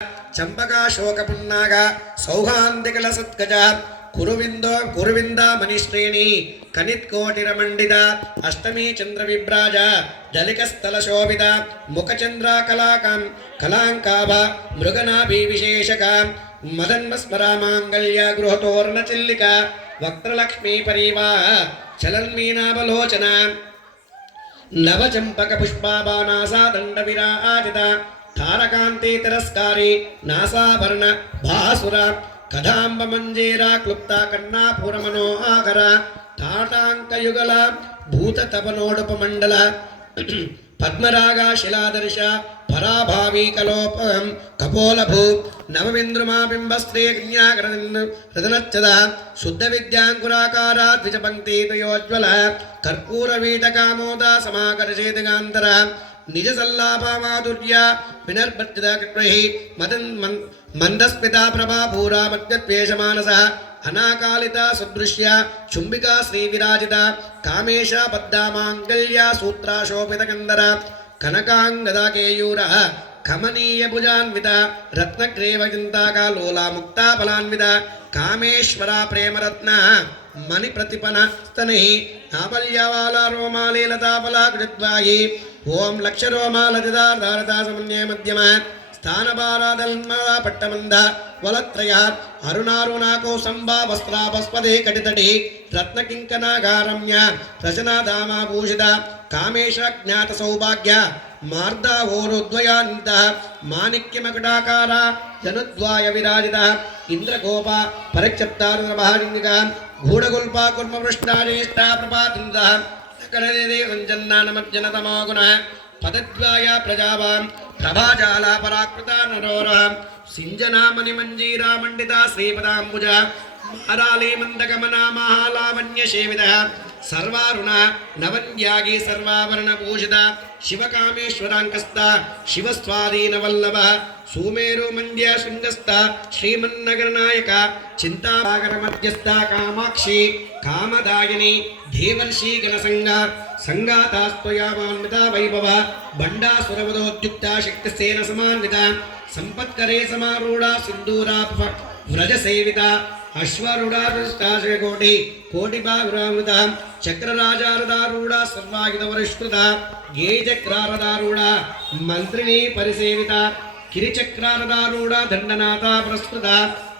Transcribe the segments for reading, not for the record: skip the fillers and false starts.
ಚಂಪಕಾ ಶೋಕಪುನ್ನಾಗ ಸೌಹಾಂದಿಕಲ ಸತ್ಕಜ ಕುರುವಿಂದ ಮನಿಶ್ರೇಣಿ ಕನಿತ್ಕೋಟಿರ ಮಂಡಿತ ಅಷ್ಟಮಿ ಚಂದ್ರ ವಿಭ್ರಾಜ ಜಲಿಕಸ್ಥಲ ಶೋಭಿತ ಮುಖಚಂದ್ರ ಕಲಾಂಕಾಭ ಮೃಗನಾಭಿ ವಿಶೇಷಕ ಮದನ್ಮಸ್ಮರ ಮಾಂಗಲ್ಯ ಗೃಹತೋರ್ಣ ಚಿಲ್ಲಿಕ ವಕ್ರಲಕ್ಷ್ಮೀ ಪರಿವಾಹ ಚಲನ್ಮೀನಾವಲೋಚನ ನವಚಂಪಕ ಪುಷ್ಪಾನಾಸಾ ದಂಡ ವಿರಾಜಿತ ತಾರಕಾಂತಿ ತಿರಸ್ಕಾರಿ ನಾಸಾಭರಣ ಭಾಸುರ ಕದಾಂಬ ಮಂಜೇರ ಕ್ಲುಪ್ತ ಕರ್ಣಾಪುರ ಮನೋಹಾಕರ ತಾಟಾಂಕಯುಗಲ ಭೂತ ತಪನೋಡುಪಮಂಡಲ ಪದ್ಮರಾಗ ಶಿಲಾದರ್ಶ ಪರಾಭಾವಿ ಕಲೋಪಂ ಕಪೋಲಭೂ ನವವಿಂದ್ರುಮಾ ಬಿಂಬಸ್ತ್ರೀ ಹೃದನಚ್ಚದ ಶುದ್ಧ ವಿದ್ಯಾಂಕುರಾಕಾರ ದ್ವಿಜಪಂಕ್ತಿ ದ್ವಯೋಜ್ವಲ ಕರ್ಪೂರ ವೀಟಕಾಮೋದ ಸಮಾಕರ್ಷೇತಗಾಂತರ ನಿಜ ಸಲ್ಲಾಭ ಮಾಧುರ್ಯ ವಿನರ್ಭಜ್ಯದ ಕೃಹಿ ಮಂದಸ್ಮಿತಾ ಪ್ರಭಾ ಭೂರಾ ಮಧ್ಯತ್ವೇಷ ಮಾನಸ ಅನಾಕಾಲಿತ ಸದೃಶ್ಯ ಚುಂಬಿಕಾ ಶ್ರೀ ವಿರಾಜಿತ ಕಾಮೇಶ ಬದ್ಧ ಮಾಂಗಲ್ಯ ಸೂತ್ರ ಶೋಭಿತ ಕಂದರ ಕನಕಾಂಗದ ಕೇಯೂರ ಕಮನೀಯ ಭುಜಾನ್ವಿತ ರತ್ನಗ್ರೇವ ಚಿಂತಾಕ ಲೋಲಾ ಮುಕ್ತಾ ಫಲಾನ್ವಿತ ಕಾಮೇಶ್ವರ ಪ್ರೇಮರತ್ನ ಮಣಿ ಪ್ರತಿಪನ ಸ್ತನಿ ನಾಬಲ್ಯವಾಲ ರೋಮಾಲಿ ಲತಾಫಲ ಕೃದ್ವಾಹಿ ಓಂ ಲಕ್ಷ ರೋಮಾಲತಿದಾರ್ಧಾರತಾ ಸಮನ್ಯ ಮಧ್ಯಮ ಸ್ಥಾನಭಾರಾದಲ್ಮ ಪಟ್ಟಮಂದ ವಲತ್ರಯ ಅರುಣಾರುಣಾಕೋ ಸಂಭಾ ವಸ್ತ್ರಾಪಸ್ಪದೇ ಕಟಿತಟಿ ರತ್ನಕಿಂಕನಾಗಾರಮ್ಯ ರಚನಾಧಾಮಾಭೂಷಿತ ಕಾಮೇಶ ಜ್ಞಾತ ಸೌಭಾಗ್ಯ ಮಾರ್ಧ ಓರುದ್ವಯಾನ್ವಿತ ಮಾಣಿಕ್ಯ ಮಕಟಾಕಾರ ಜನುದ್ವಾಯ ವಿರಾಜಿತ ಇಂದ್ರಗೋಪ ಪರಿಕ್ಷಪ್ತಾರುದ್ರಭಾನಿಕ ಗೂಢಗುಲ್ಪ ಕುರ್ಮ ವೃಷ್ಣಾನೇಷ್ಟ ಪ್ರಪಾದಿಂದ ಕರದೇವಂಜನ್ನಾನಮಜ್ಜನತಮಾಗುಣ ಪದದ್ವಾಯ ಪ್ರಜಾವಾಂ ಪ್ರಭಾಜಾಲ ಪರಾಕೃತ ನರೋರ ಸಿಂಜನಾಮನಿ ಮಂಜೀರಾ ಮಂಡಿತ ಶ್ರೀಪದಾಂಬುಜ ಮಾರಾಲಿ ಮಂದಗಮನ ಮಹಾಲಾವಣ್ಯ ಸೇವಿತ ಸರ್ವಾರುಣ ನವನ್ಯಾಗಿ ಸರ್ವಾಭರಣ ಭೂಷಿತ ಶಿವಕಾಮೇಶ್ವರಾಂಕಸ್ಥ ಶಿವಸ್ವಾಧೀನ ವಲ್ಲಭ ಸೂಮೇರು ಮಂಡ್ಯ ಶೃಂಗಸ್ಥ ಶ್ರೀಮನ್ನಗರನಾಯಕ ಚಿಂತಾಸಾಗರ ಮಧ್ಯಸ್ಥ ಕಾಮಾಕ್ಷಿ ಕಾಮದಾಯಿನಿ ದೇವರ್ಷಿ ಗಣಸಂಗ ಸಂಗಾತಾಸ್ತ್ವಯಾನ್ವಿತ ವೈಭವ ಬಂಡಾಸುರವದೋದ್ಯುಕ್ತ ಶಕ್ತಿಸೇನ ಸಮಾನ್ವಿತ ಸಂಪತ್ಕರೇ ಸಮಾರೂಢ ಸಿಂಧೂರಾಪ ವ್ರಜ ಸೇವಿತ ಅಶ್ವರೂಢಾಕೋಟಿ ಕೋಟಿ ಬಾಗುರಾಮೃತ ಚಕ್ರರಾಜಾರದಾರೂಢ ಸರ್ವಾಯುಧ ವರಿಷ್ಕೃತ ಗೇಜಕ್ರಾರದಾರೂಢ ಮಂತ್ರಿಣಿ ಪರಿಸೇವಿತ ಕಿರಿಚಕ್ರಾರದಾರೂಢ ದಂಡನಾಥ ಪ್ರಸ್ತುತ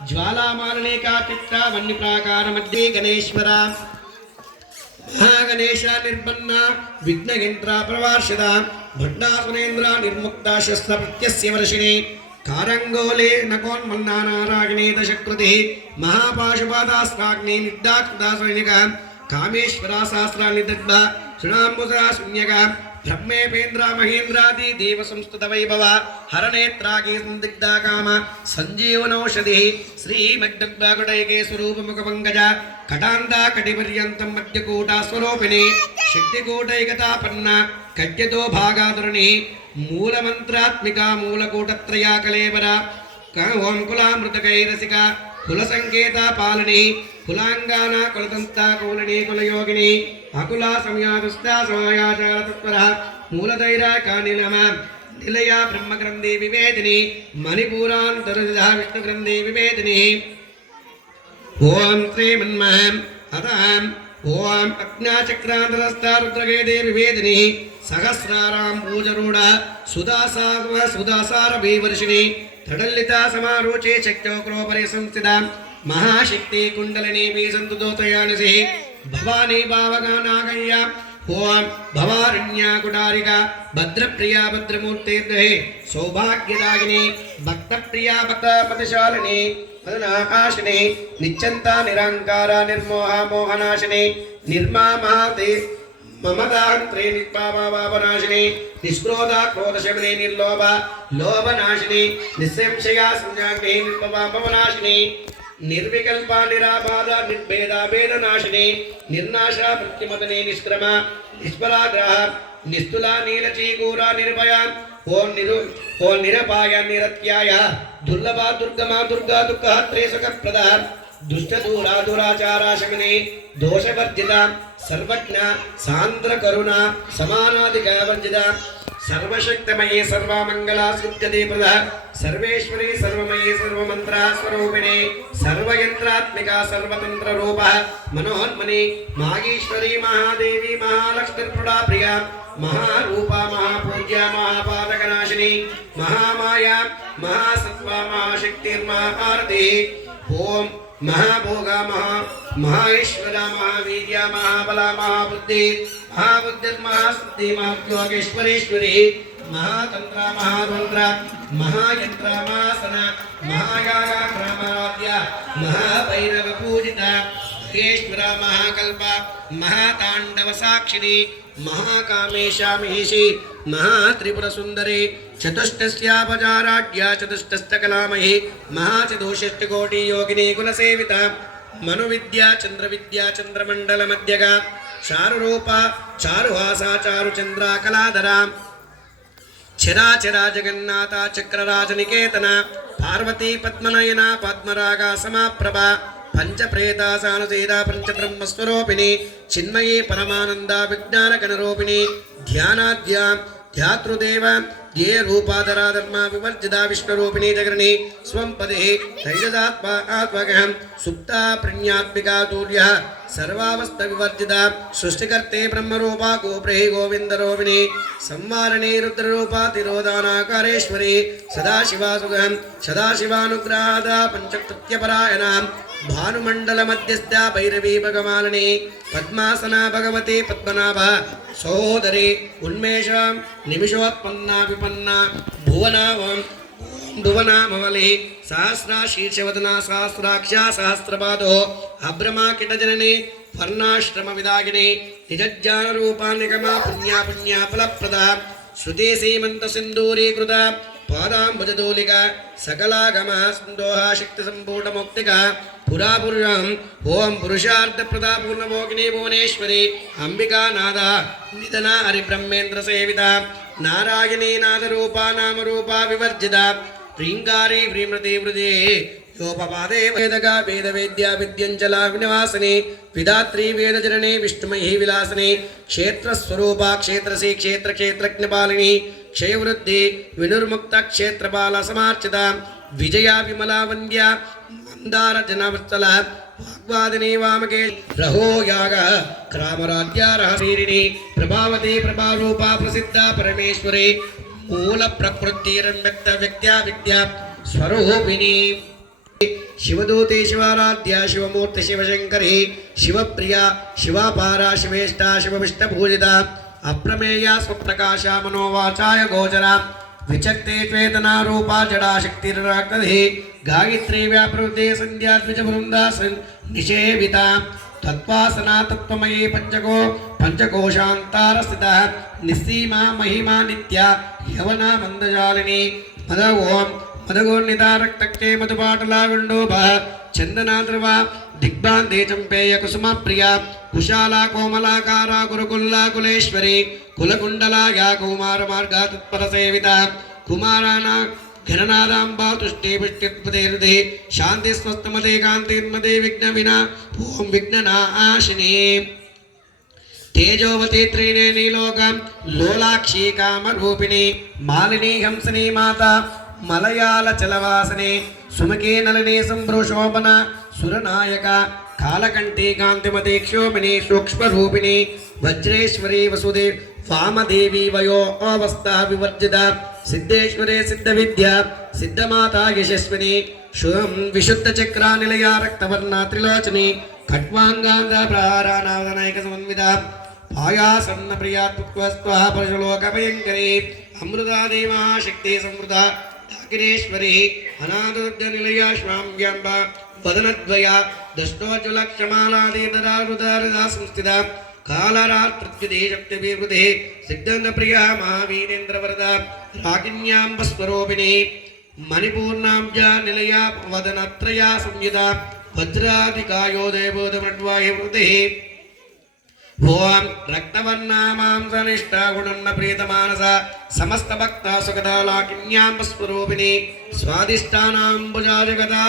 ಜ್ವಾಲಾಮಾಲನೇಕಾಪಿತ್ತ ವನ್ಯಪ್ರಾಕಾರ ಮಧ್ಯೆ ಗಣೇಶ್ವರ ಮಹಾಗಣೇಶ ನಿರ್ಬನ್ನ ವಿಘ್ನಯಂತ್ರ ಪ್ರವಾರ್ಷಿತ ಭಟ್ಟಾಸುರೇಂದ್ರ ನಿರ್ಮುಕ್ತ ಶಸ್ತ್ರ ಪ್ರತ್ಯಸ್ಯ ವರ್ಷಿಣಿ ಕಾರಂಗೋಲೆ ನಕೋನ್ಮನ್ನಾನಾರಾಗಿಣಿ ದಶಕೃತಿ ಮಹಾಪಾಶುಪಾದಾಸ್ತ್ರಾಗ್ನಿ ನಿರ್ದಾಕ್ಷುತಾ ಸೈನಿಕ ಕಾಮೇಶ್ವರ ಸಹಸ್ರಾಣಿ ದಗ್ಧ ಶೃಣಾಂಬುಸರ ಶೂನ್ಯಕ ಬ್ರಹ್ಮೇಪೇಂದ್ರ ಮಹೇಂದ್ರಾದಿ ದೇವ ಸಂಸ್ತುತ ವೈಭವ ಹರನೇತ್ರಾಗಿ ಸಂದಿಗ್ಧ ಕಾಮ ಸಂಜೀವನೌಷಧಿ ಶ್ರೀ ಮಗ್ಧಗ್ಧಗುಡೈಕೆ ಸ್ವರೂಪ ಮುಖ ಪಂಕಜ ಕಟಾಂತ ಕಟಿಪರ್ಯಂತಂ ಮಧ್ಯಕೂಟ ಸ್ವರೂಪಿಣಿ ಶಕ್ತಿಕೂಟೈಕತಾಪನ್ನ ಕಟ್ಯತೋ ಭಾಗಾಧರಣಿ ಮೂಲಮಂತ್ರಾತ್ಮಿಕ ಮೂಲಕೂಟತ್ರಯ ಕಲೇವರ ಓಂ ಕುಲಾಮೃತಕೈರಸಿಕ ಕುಲಸಂಕೇತ ಪಾಲನಿ ಕುಲಾಂಗಾನ ಕುಲತಂತ ಕೂಲನಿ ಕುಲಯೋಗಿನಿ ಅಕುಲ ಸಂಯಾದುಸ್ತ ಸಮಾಯಾಚಾರ ತತ್ಪರ ಮೂಲಧೈರ ಕಾನಿನಮ ನಿಲಯ ಬ್ರಹ್ಮಗ್ರಂಥಿ ವಿವೇದಿನಿ ಮಣಿಪೂರಾಂತರಜ ವಿಷ್ಣುಗ್ರಂಥಿ ವಿವೇದಿನಿ ಓಂ ಶ್ರೀಮನ್ಮಹಂ ಅತಾಂ ಓಂ ಅಜ್ಞಾಚಕ್ರಾಂತರಸ್ಥ ರುದ್ರಗೇದೇ ವಿವೇದಿನಿ ಸಹಸ್ರಾರಾಂ ಪೂಜರೂಢ ಸುಧಾಸಾರ ವಿವರ್ಷಿಣಿ ತಡಲ್ಲಿತ ಸಮಾರೋಚೆ ಚಕ್ರೋಪರಿ ಸಂಸ್ಥಿತ ಮಹಾಶಕ್ತಿ ಕುಂಡಲಿನಿ ಬೀಸಂತುದೋತಯಾನಿಸಿ ಭವಾನಿ ಭಾವಗಾನಾಗಯ್ಯ ಓಂ ಭವಾರಣ್ಯ ಕುಟಾರಿಕ ಭದ್ರಪ್ರಿಯ ಭದ್ರಮೂರ್ತಿ ಸೌಭಾಗ್ಯದಾಗಿನಿ ಭಕ್ತಪ್ರಿಯ ಭಕ್ತಪತಿಶಾಲಿನಿ ಮದನಾಕಾಶಿನಿ ನಿಚ್ಚಂತ ನಿರಂಕಾರ ನಿರ್ಮೋಹ ಮೋಹನಾಶಿನಿ ನಿರ್ಮಾಮಹಾತಿ ಮಮದಾಂತ್ರೇ ನಿಷ್ಪಾಪಾಪನಾಶಿನಿ ನಿಷ್ಕ್ರೋಧ ಕ್ರೋಧಶಮನೆ ನಿರ್ಲೋಭ ಲೋಭನಾಶಿನಿ ನಿಸ್ಸಂಶಯ ಸಂಜ್ಞಾಗ್ನಿ ನಿರ್ಮಪಾಪನಾಶಿನಿ ನಿರ್ವಿಕಲ್ಪ ನಿರಾಬಾಧ ನಿರ್ಭೇದ ಭೇದನಾಶಿನಿ ನಿರ್ನಾಶ ಪ್ರತಿಮತನೆ ನಿಷ್ಕ್ರಮ ನಿಷ್ಫಲಾಗ್ರಹ ನಿಸ್ತುಲ ನೀಲಚೀಕೂರ ನಿರ್ಭಯ ಓಂ ನಿರಪಾಯ ನಿರತ್ಯಾಯ ದುರ್ಲಭ ದುರ್ಗಮ ದುರ್ಗಾ ದುಃಖಹತ್ರೇ ಸುಖಪ್ರದ ದುಷ್ಟ ದೂರ ದುರಾಚಾರ ಶಮನೆ ದೋಷವರ್ಜಿತ ಸರ್ವಜ್ಞ ಸಾಂದ್ರ ಕರುಣ ಸಮಾನಾಧಿಕ ವರ್ಜಿತ सर्वशक्तमये सर्वमङ्गलासिद्ध्यते प्रदा सर्वेश्वरी सर्वमये सर्वमन्त्रास्वरूपिणे सर्वयन्त्रात्मिका सर्वतन्त्ररूपः मनोन्मणि मागेश्वरी महादेवी महालक्ष्मीर्पुरा प्रिया महारूपा महापूज्या महापातकनाशिनी महामाया महासत्त्वा महाशक्तिर्महारती ओम महाभोगा महाईश्वरा महावीर्या महाबला महाबुद्धि महाबुद्धिर्महासिद्धि महायोगेश्वरेश्वरी महातंत्र महारुद्र महायंत्र महासन महायागा ग्रामाराध्या महाभैरव पूजिता महेश्वरा महाकल्प महातांडव साक्षिणी महाकामेशा महेशी महात्रिपुरसुंदरी चतुष्टस्यापचाराढ्या चतुष्टस्तकलामयी महाचतुष्टकोटि योगिनी कुलसेविता मनुविद्या चंद्रमंडल मध्यगा चारुरूपा चारुहासा चारुचंद्रा कलाधरा चराचरा जगन्नाथा चक्रराजनिकेतना पार्वती पद्मनयना पद्मरागा समाप्रभा पंचप्रेता सानुसेदा पंचब्रह्मस्वरूपिणी चिन्मयी परमानंदा विज्ञानगणरूपिणी ध्यानाद्या ध्यातृदेव ये रूपाधरा धर्मा विवर्जिता विष्णुरूपिणी जगरणी स्वं पदे तैजदात्मा आत्मगहं सुप्ता प्रज्ञात्मिका दूर्यः सर्वावस्थ विवर्जिता सृष्टिकर्ते ब्रह्मरूपा गोप्रेहि गोविंदरूपिणी संवारणे रुद्ररूपा तिरोधानाकारेश्वरी सदाशिवासुगहं सदाशिवानुग्रहादा पंचकृत्यपरायणा भानुमंडल मध्यस्था भैरवी भगमालिनी पद्मासना भगवती पद्मनाभ सहोदरी उन्मेषा निमिषोत्पन्ना विपन्ना भुवनावं भुवनामवली सहस्रा शीर्षवदना सहस्राक्षा सहस्रपादो अभ्रमा किटजननी वर्णाश्रम विदागिनी निजज्ञानरूपा निगमा पुण्या पुण्या फलप्रदा श्रुति सीमंत सिंदूरीकृता पादाम्बुजदूलिका सकलागमा सिंदोहा शक्ति संपूर्ण मुक्तिका पुरा पुरुषं ओम पुरुषार्थ प्रदा पूर्णमोगिनी भुवनेश्वरी अंबिका नादा निधना हरिब्रह्मेन्द्र सेविता नारायणी नादरूपा नामरूपा विवर्जिता प्रींगारी व्रीमृति वृदे योपपादे वेदगा वेदवेद्या विद्यंचला विनिवासिनी विधात्री वेदजननी विष्णुमयी विलासिनी क्षेत्रस्वरूपा क्षेत्रसी क्षेत्र क्षेत्रज्ञपालिनी क्षयवृद्धि विनुर्मुक्त क्षेत्रपाल समार्चिता विजया विमला वन्द्या मंदार जनवत्सल वाग्वादिनी वामके रहो याग क्रामराध्या रहसीरिणी प्रभावती प्रभारूपा प्रसिद्धा परमेश्वरी मूल प्रकृतिरन्व्यक्त व्यक्त्या विद्या स्वरूपिणी शिवदूते शिवाराध्या शिवमूर्ति शिवशंकरी शिवप्रिया शिवापारा शिवेष्टा शिवविष्णुपूजिता अप्रमेया स्वप्रकाशा मनोवाचाय गोचरा विचक्ते चेतना रूपा जड़ा शक्तिर्राक्तधि गायत्री व्यापृते संध्या द्विजवृंदा निषेविता तत्वासना तत्वमयी पंचकोशांतार स्थिता निस्सीमा महिमा नित्या यवना मंदजालिनी मद ओम मदगोर्निता रक्तक्ते मधुपाटला गुंडोभ चंदनाद्रवा दिग्बांधे चंपेय कुसुम प्रिया कुशाला कोमलाकारा गुरुकुल्ला कुलेश्वरी कुलकुंडला या कुमार मार्गा तत्पर सेविता कुमाराना घननादांबा तुष्टि पुष्टिपदे हृदय शांति स्वस्तमदे कांतिर्मदे विघ्न विना ओम विघ्ननाशिनी तेजोवती त्रिनेनी लोकम लोलाक्षी कामरूपिणी मालिनी हंसनी माता मलयाल चलवासने सुमके नलने संभ्रोशोभना सुरनायका कालकंठी कांतिमती क्षोभिनी सूक्ष्मरूपिणी वज्रेश्वरी वसुदेव वामदेवी वयो अवस्था विवर्जिता सिद्धेश्वरे सिद्धविद्या सिद्धमाता यशस्विनी विशुद्ध चक्रा निलया रक्तवर्णा त्रिलोचनी खट्वांगांगा प्रहारानावदनायक समन्विता पायासन्न प्रिया तुक्वस्त्वा परशलोकभयंकरी अमृता देवा शक्ति समृद्धा दाकिनेश्वरी अनादुर्जनिलया श्वाम्यंबा वदनद्वया दष्टोज्ज्वलक्षमालादीतरारुदारदा संस्थिता कालरात्रिद्युते शक्तिवीर्वृते सिद्धन्दप्रिया महावीरेन्द्रवरदा रागिन्याम्बस्वरूपिणी मणिपूर्णाब्जा निलया वदनत्रया संयुता वज्राधिकायो देवोदमड्वायुवृतिः ओम रक्तवर्णा मांसनिष्ठा गुणन्न प्रीतमानसा समस्त भक्ता सुखदा लाकिन्याम्बस्वरूपिणी स्वादिष्टानाम्बुजा जगदा